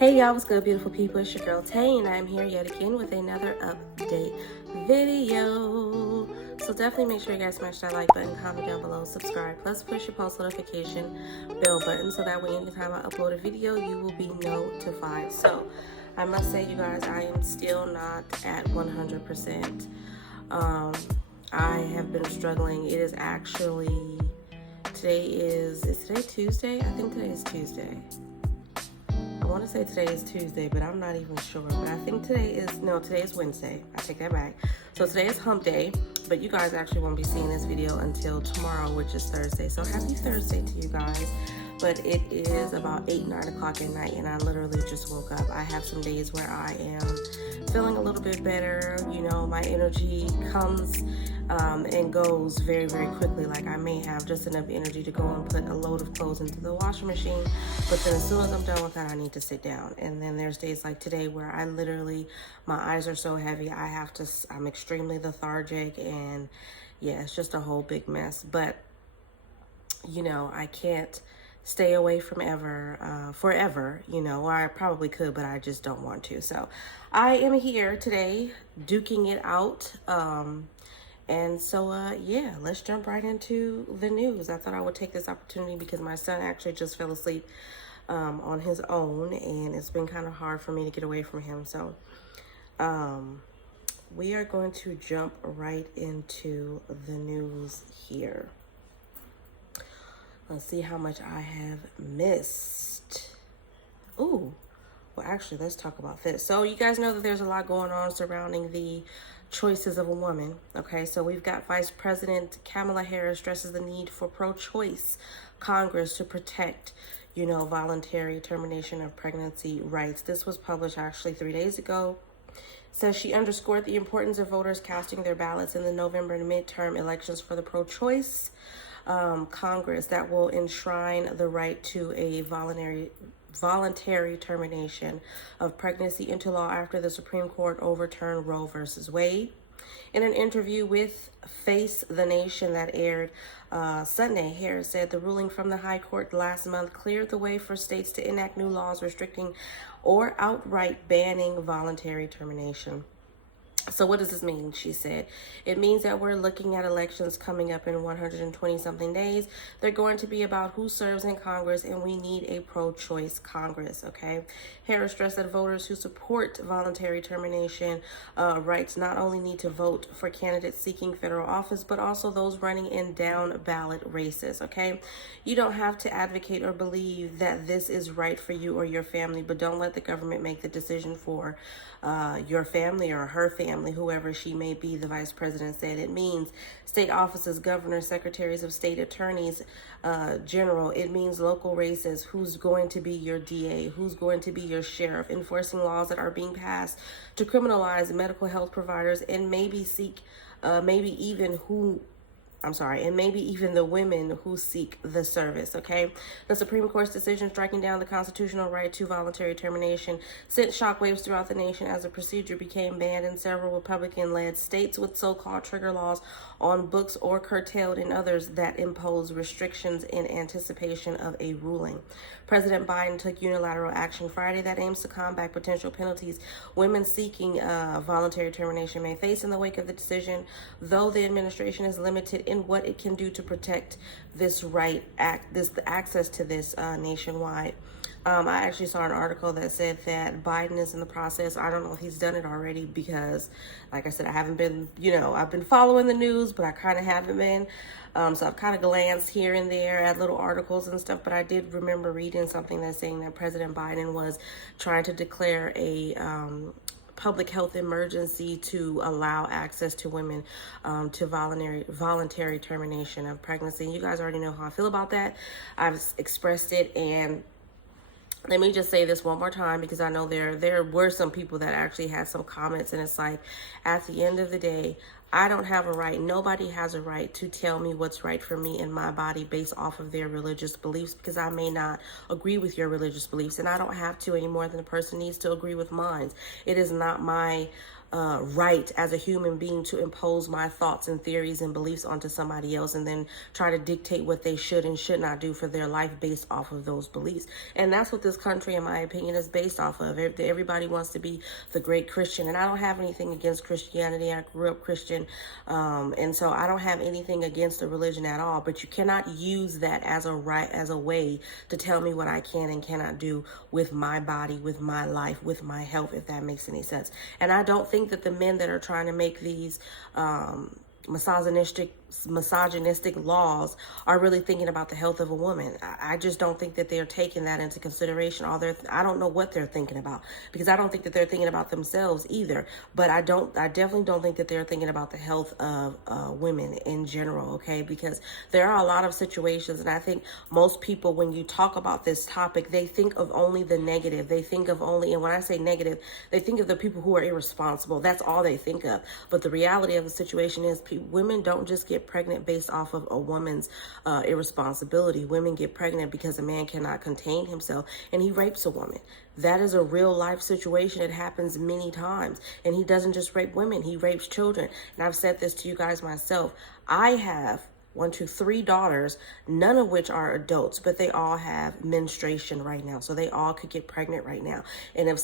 Hey y'all, what's good beautiful people? It's your girl Tay and I'm here yet again with another update video. So definitely make sure you guys smash that like button, comment down below, subscribe, plus push your post notification bell button so that way anytime I upload a video you will be notified. So I must say you guys, I am still not at 100%. I have been struggling. It is actually, is today Tuesday? I think today is Tuesday. I want to say today is Tuesday, but I'm not even sure. But I think today is Wednesday. I take that back. So today is hump day, but you guys actually won't be seeing this video until tomorrow, which is Thursday. So happy Thursday to you guys. But it is about 9 o'clock at night, and I literally just woke up. I have some days where I am feeling a little bit better. You know, my energy comes and goes very, very quickly. Like I may have just enough energy to go and put a load of clothes into the washing machine, but then as soon as I'm done with that, I need to sit down. And then there's days like today where I literally, my eyes are so heavy, I'm extremely lethargic, and yeah, it's just a whole big mess. But you know, I can't stay away from forever, you know, or I probably could, but I just don't want to. So I am here today duking it out. And so, yeah, let's jump right into the news. I thought I would take this opportunity because my son actually just fell asleep on his own, and it's been kind of hard for me to get away from him. So we are going to jump right into the news here. Let's see how much I have missed. Ooh, well, actually, let's talk about this. So you guys know that there's a lot going on surrounding the choices of a woman. Okay, so we've got Vice President Kamala Harris stresses the need for pro-choice Congress to protect, you know, voluntary termination of pregnancy rights. This was published actually 3 days ago. Says she underscored the importance of voters casting their ballots in the November midterm elections for the pro-choice Congress that will enshrine the right to a voluntary termination of pregnancy into law after the Supreme Court overturned Roe versus Wade. In an interview with Face the Nation that aired Sunday, Harris said the ruling from the High Court last month cleared the way for states to enact new laws restricting or outright banning voluntary termination. So what does this mean? She said, it means that we're looking at elections coming up in 120 something days. They're going to be about who serves in Congress, and we need a pro-choice Congress, okay? Harris stressed that voters who support voluntary termination rights not only need to vote for candidates seeking federal office, but also those running in down ballot races, okay? You don't have to advocate or believe that this is right for you or your family, but don't let the government make the decision for your family or her family, whoever she may be, the vice president said. It means state offices, governors, secretaries of state, attorneys general. It means local races, who's going to be your DA, who's going to be your sheriff, enforcing laws that are being passed to criminalize medical health providers, and maybe even the women who seek the service, okay? The Supreme Court's decision striking down the constitutional right to voluntary termination sent shockwaves throughout the nation as the procedure became banned in several Republican-led states with so-called trigger laws on books or curtailed in others that impose restrictions in anticipation of a ruling. President Biden took unilateral action Friday that aims to combat potential penalties women seeking voluntary termination may face in the wake of the decision, though the administration is limited in what it can do to protect this access to this nationwide. I actually saw an article that said that Biden is in the process. I don't know if he's done it already because, like I said, I haven't been, I've been following the news, but I kind of haven't been. So I've kind of glanced here and there at little articles and stuff, but I did remember reading something that's saying that President Biden was trying to declare a public health emergency to allow access to women to voluntary termination of pregnancy. And you guys already know how I feel about that. I've expressed it, and let me just say this one more time because I know there were some people that actually had some comments, and it's like, at the end of the day, I don't have a right. Nobody has a right to tell me what's right for me and my body based off of their religious beliefs, because I may not agree with your religious beliefs, and I don't have to any more than a person needs to agree with mine. It is not my right as a human being to impose my thoughts and theories and beliefs onto somebody else and then try to dictate what they should and should not do for their life based off of those beliefs. And that's what this country, in my opinion, is based off of. Everybody wants to be the great Christian, and I don't have anything against Christianity. I grew up Christian, and so I don't have anything against the religion at all, but you cannot use that as a way to tell me what I can and cannot do with my body, with my life, with my health, if that makes any sense. And I don't think that the men that are trying to make these misogynistic laws are really thinking about the health of a woman. I just don't think that they're taking that into consideration. I don't know what they're thinking about, because I don't think that they're thinking about themselves either. But I definitely don't think that they're thinking about the health of women in general, okay? Because there are a lot of situations, and I think most people, when you talk about this topic, they think of only the negative. They think of only, and when I say negative, they think of the people who are irresponsible. That's all they think of. But the reality of the situation is women don't just get pregnant based off of a woman's irresponsibility. Women get pregnant because a man cannot contain himself and he rapes a woman. That is a real life situation. It happens many times. And he doesn't just rape women, he rapes children. And I've said this to you guys myself. I have 3 daughters, none of which are adults, but they all have menstruation right now. So they all could get pregnant right now. And if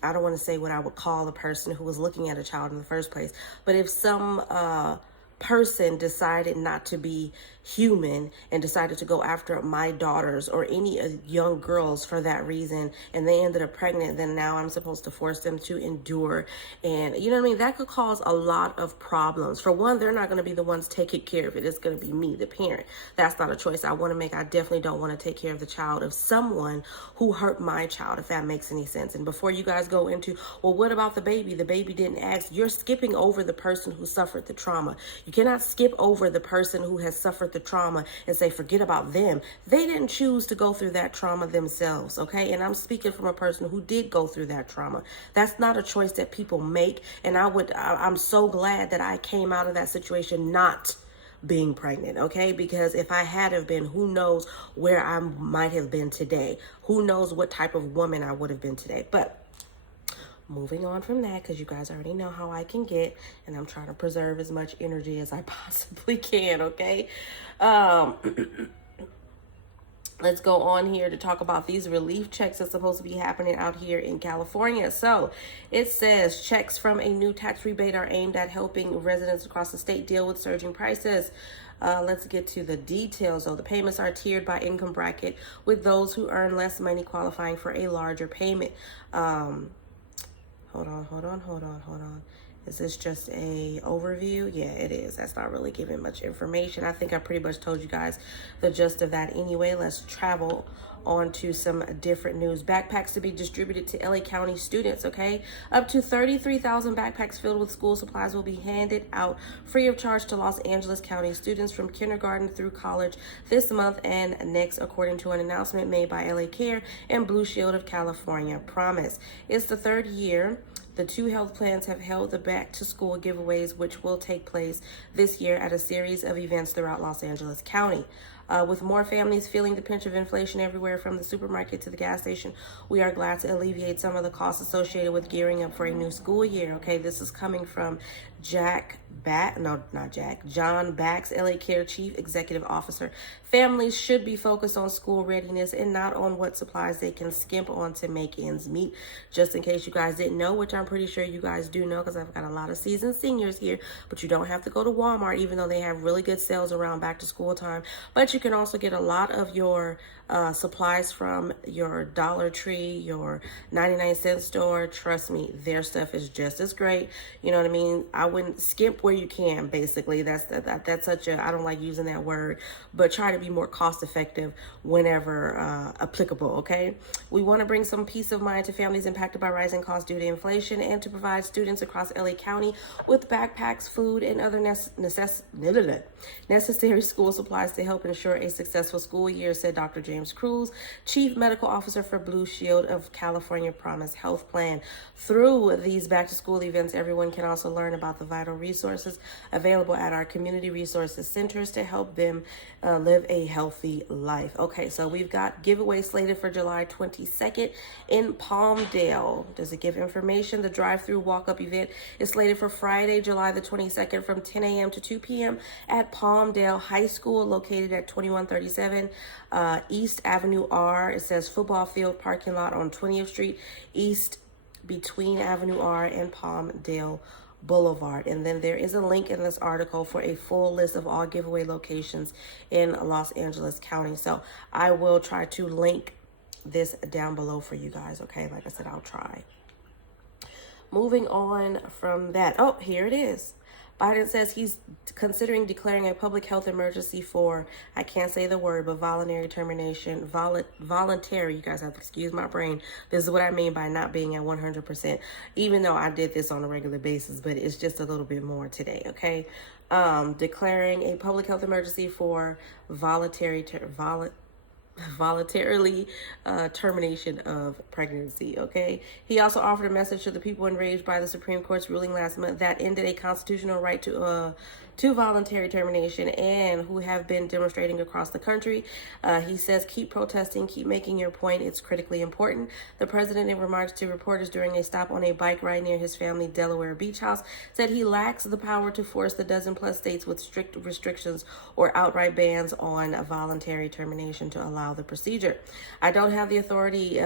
I don't want to say what I would call a person who was looking at a child in the first place, but if some person decided not to be human and decided to go after my daughters or any young girls for that reason, and they ended up pregnant, then now I'm supposed to force them to endure. And you know what I mean? That could cause a lot of problems. For one, they're not going to be the ones taking care of it. It's going to be me, the parent. That's not a choice I want to make. I definitely don't want to take care of the child of someone who hurt my child, if that makes any sense. And before you guys go into, well, what about the baby? The baby didn't ask. You're skipping over the person who suffered the trauma. You cannot skip over the person who has suffered the trauma and say, forget about them. They didn't choose to go through that trauma themselves, okay? And I'm speaking from a person who did go through that trauma. That's not a choice that people make. And I'm so glad that I came out of that situation not being pregnant, okay? Because if I had have been, who knows where I might have been today? Who knows what type of woman I would have been today? But moving on from that, because you guys already know how I can get, and I'm trying to preserve as much energy as I possibly can, okay? Let's go on here to talk about these relief checks that's supposed to be happening out here in California. So it says checks from a new tax rebate are aimed at helping residents across the state deal with surging prices. Let's get to the details. So the payments are tiered by income bracket, with those who earn less money qualifying for a larger payment. Hold on. Is this just a overview? Yeah, it is. That's not really giving much information. I think I pretty much told you guys the gist of that anyway. Let's travel on to some different news. Backpacks to be distributed to LA County students, okay? Up to 33,000 backpacks filled with school supplies will be handed out free of charge to Los Angeles County students from kindergarten through college this month and next, according to an announcement made by LA Care and Blue Shield of California. Promise. It's the third year the 2 health plans have held the back to school giveaways, which will take place this year at a series of events throughout Los Angeles County. With more families feeling the pinch of inflation everywhere from the supermarket to the gas station, we are glad to alleviate some of the costs associated with gearing up for a new school year. Okay, this is coming from John Bax, LA Care Chief Executive Officer. Families should be focused on school readiness and not on what supplies they can skimp on to make ends meet. Just in case you guys didn't know, which I'm pretty sure you guys do know because I've got a lot of seasoned seniors here, but you don't have to go to Walmart, even though they have really good sales around back to school time. But you can also get a lot of your supplies from your Dollar Tree, your 99-cent store. Trust me, their stuff is just as great. You know what I mean? I wouldn't skimp where you can, basically. That's such a, I don't like using that word, but try to be more cost effective whenever applicable, okay? We want to bring some peace of mind to families impacted by rising costs due to inflation and to provide students across LA County with backpacks, food, and other necessary school supplies to help ensure a successful school year, said Dr. James Cruz, Chief Medical Officer for Blue Shield of California Promise Health Plan. Through these back-to-school events, everyone can also learn about about the vital resources available at our community resources centers to help them live a healthy life. Okay, so we've got giveaway slated for July 22nd in Palmdale. Does it give information? The drive-through walk-up event is slated for Friday, July the 22nd from 10 a.m. to 2 p.m. at Palmdale High School, located at 2137 East Avenue R. It says football field parking lot on 20th Street East, between Avenue R and Palmdale Boulevard. And then there is a link in this article for a full list of all giveaway locations in Los Angeles County. So I will try to link this down below for you guys. Okay, like I said, I'll try. Moving on from that. Oh, here it is. Biden says he's considering declaring a public health emergency for, I can't say the word, but voluntary termination, voluntary, you guys have to excuse my brain. This is what I mean by not being at 100%, even though I did this on a regular basis, but it's just a little bit more today, okay? Declaring a public health emergency for voluntarily termination of pregnancy. Okay, he also offered a message to the people enraged by the Supreme Court's ruling last month that ended a constitutional right to voluntary termination and who have been demonstrating across the country. He says, keep protesting, keep making your point. It's critically important. The president, in remarks to reporters during a stop on a bike ride near his family Delaware beach house, said he lacks the power to force the dozen-plus states with strict restrictions or outright bans on a voluntary termination to allow the procedure. I don't have the authority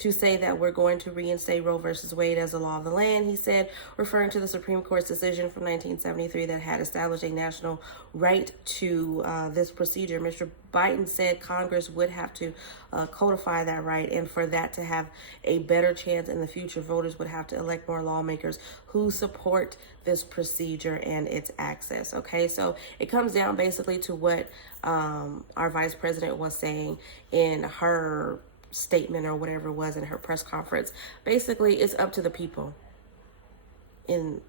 to say that we're going to reinstate Roe versus Wade as a law of the land, he said, referring to the Supreme Court's decision from 1973 that had established a national right to this procedure. Mr. Biden said Congress would have to codify that right, and for that to have a better chance in the future, voters would have to elect more lawmakers who support this procedure and its access. Okay, so it comes down basically to what our vice president was saying in her statement or whatever it was in her press conference. Basically, it's up to the people. And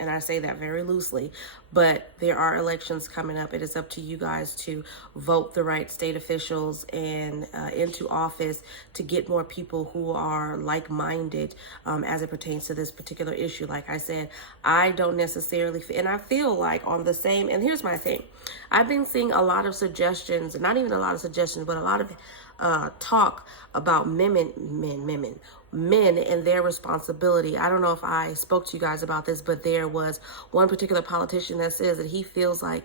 I say that very loosely, but there are elections coming up. It is up to you guys to vote the right state officials and into office to get more people who are like-minded as it pertains to this particular issue. Like I said, I don't necessarily, and I feel like on the same, and here's my thing. I've been seeing a lot of suggestions, not even a lot of suggestions, but a lot of talk about men and their responsibility. I don't know if I spoke to you guys about this, but there was one particular politician that says that he feels like,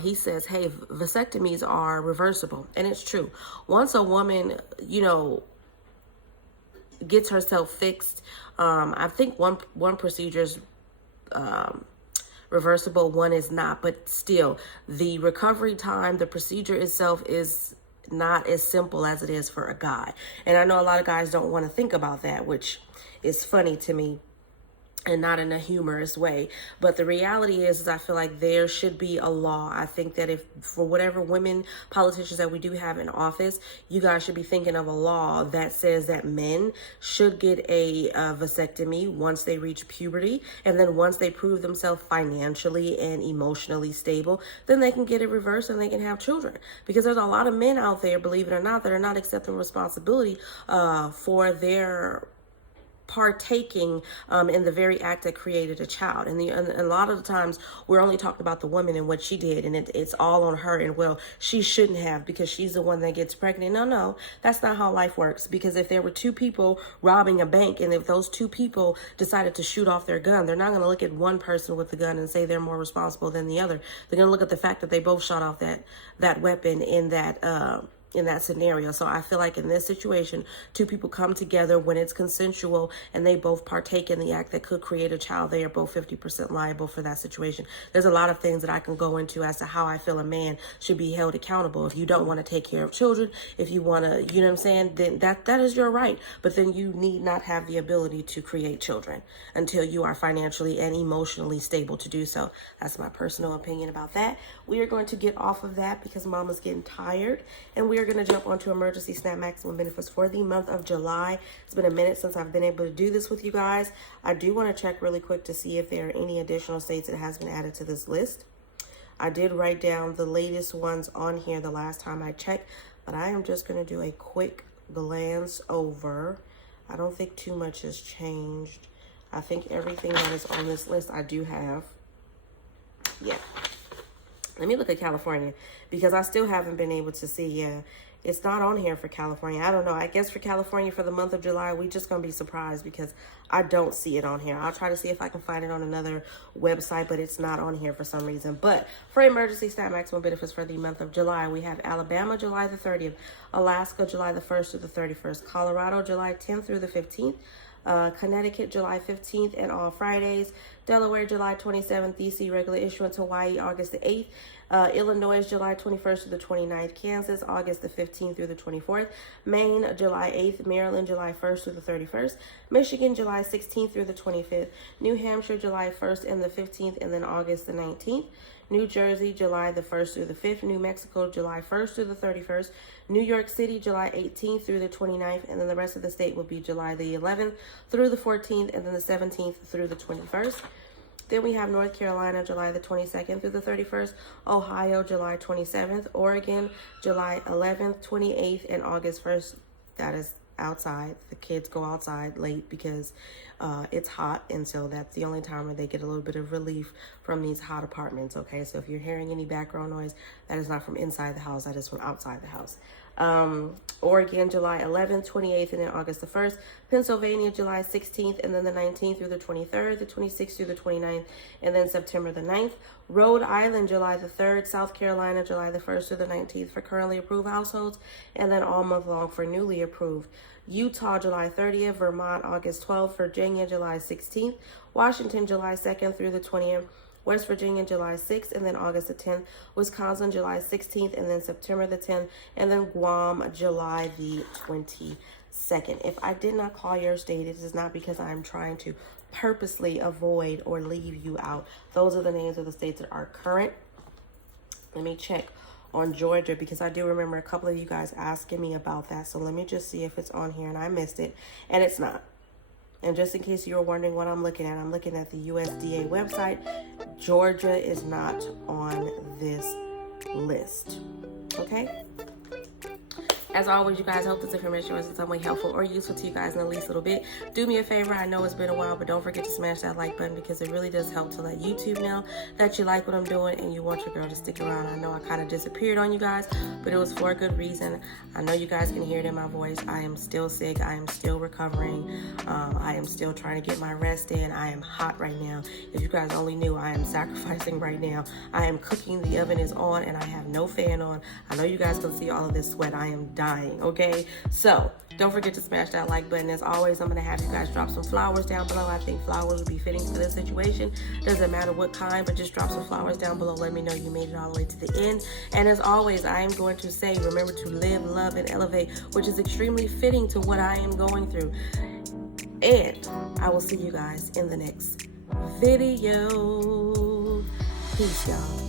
he says, hey, vasectomies are reversible. And it's true. Once a woman, you know, gets herself fixed, I think one procedure is reversible, one is not, but still the recovery time, the procedure itself is not as simple as it is for a guy. And I know a lot of guys don't want to think about that, which is funny to me and not in a humorous way. But the reality is I feel like there should be a law. I think that if for whatever women politicians that we do have in office, you guys should be thinking of a law that says that men should get a vasectomy once they reach puberty. And then once they prove themselves financially and emotionally stable, then they can get it reversed and they can have children. Because there's a lot of men out there, believe it or not, that are not accepting responsibility for their partaking in the very act that created a child. And a lot of the times we're only talking about the woman and what she did, and it's all on her, and well, she shouldn't have because she's the one that gets pregnant. No, that's not how life works. Because if there were two people robbing a bank, and if those two people decided to shoot off their gun, they're not going to look at one person with the gun and say they're more responsible than the other. They're going to look at the fact that they both shot off that weapon in that scenario. So I feel like in this situation, two people come together when it's consensual and they both partake in the act that could create a child. They are both 50% liable for that situation. There's a lot of things that I can go into as to how I feel a man should be held accountable. If you don't want to take care of children, if you want to, you know what I'm saying, then that is your right. But then you need not have the ability to create children until you are financially and emotionally stable to do so. That's my personal opinion about that. We are going to get off of that because mama's getting tired, and we are going to jump onto emergency SNAP maximum benefits for the month of July. It's been a minute since I've been able to do this with you guys. I do want to check really quick to see if there are any additional states that has been added to this list. I did write down the latest ones on here the last time I checked, but I am just going to do a quick glance over. I don't think too much has changed. I think everything that is on this list I do have. Yeah. Let me look at California because I still haven't been able to see. Yeah, it's not on here for California. I don't know. I guess for California for the month of July, we just going to be surprised because I don't see it on here. I'll try to see if I can find it on another website, but it's not on here for some reason. But for emergency stat maximum benefits for the month of July, we have Alabama, July the 30th, Alaska, July the 1st through the 31st, Colorado, July 10th through the 15th, Connecticut, July 15th and all Fridays, Delaware, July 27th, DC, regular issuance, Hawaii, August the 8th, Illinois, July 21st through the 29th, Kansas, August the 15th through the 24th, Maine, July 8th, Maryland, July 1st through the 31st, Michigan, July 16th through the 25th, New Hampshire, July 1st and the 15th, and then August the 19th, New Jersey, July the 1st through the 5th, New Mexico, July 1st through the 31st, New York City, July 18th through the 29th, and then the rest of the state will be July the 11th through the 14th, and then the 17th through the 21st. Then we have North Carolina, July the 22nd through the 31st, Ohio, July 27th, Oregon, July 11th, 28th, and August 1st. That is outside. The kids go outside late because it's hot, and so that's the only time where they get a little bit of relief from these hot apartments, okay? So if you're hearing any background noise, that is not from inside the house, that is from outside the house. Oregon, July 11th, 28th, and then August the 1st. Pennsylvania, July 16th, and then the 19th through the 23rd, the 26th through the 29th, and then September the 9th. Rhode Island, July the 3rd. South Carolina, July the 1st through the 19th for currently approved households, and then all month long for newly approved. Utah, July 30th. Vermont, August 12th. Virginia, July 16th. Washington, July 2nd through the 20th. West Virginia, July 6th, and then August the 10th. Wisconsin, July 16th, and then September the 10th. And then Guam, July the 22nd. If I did not call your state, it is not because I'm trying to purposely avoid or leave you out. Those are the names of the states that are current. Let me check on Georgia because I do remember a couple of you guys asking me about that. So let me just see if it's on here, and I missed it, and it's not. And just in case you were wondering what I'm looking at, I'm looking at the USDA website. Georgia is not on this list, okay? As always, you guys, hope this information was in some way helpful or useful to you guys in the least little bit. Do me a favor. I know it's been a while, but don't forget to smash that like button because it really does help to let YouTube know that you like what I'm doing and you want your girl to stick around. I know I kind of disappeared on you guys, but it was for a good reason. I know you guys can hear it in my voice. I am still sick. I am still recovering. I am still trying to get my rest in. I am hot right now. If you guys only knew, I am sacrificing right now. I am cooking. The oven is on and I have no fan on. I know you guys can see all of this sweat. I am dying, okay? So don't forget to smash that like button. As always, I'm gonna have you guys drop some flowers down below. I think flowers would be fitting for this situation. Doesn't matter what kind, but just drop some flowers down below. Let me know you made it all the way to the end. And as always, I am going to say, remember to live, love, and elevate, which is extremely fitting to what I am going through. And I will see you guys in the next video. Peace, y'all.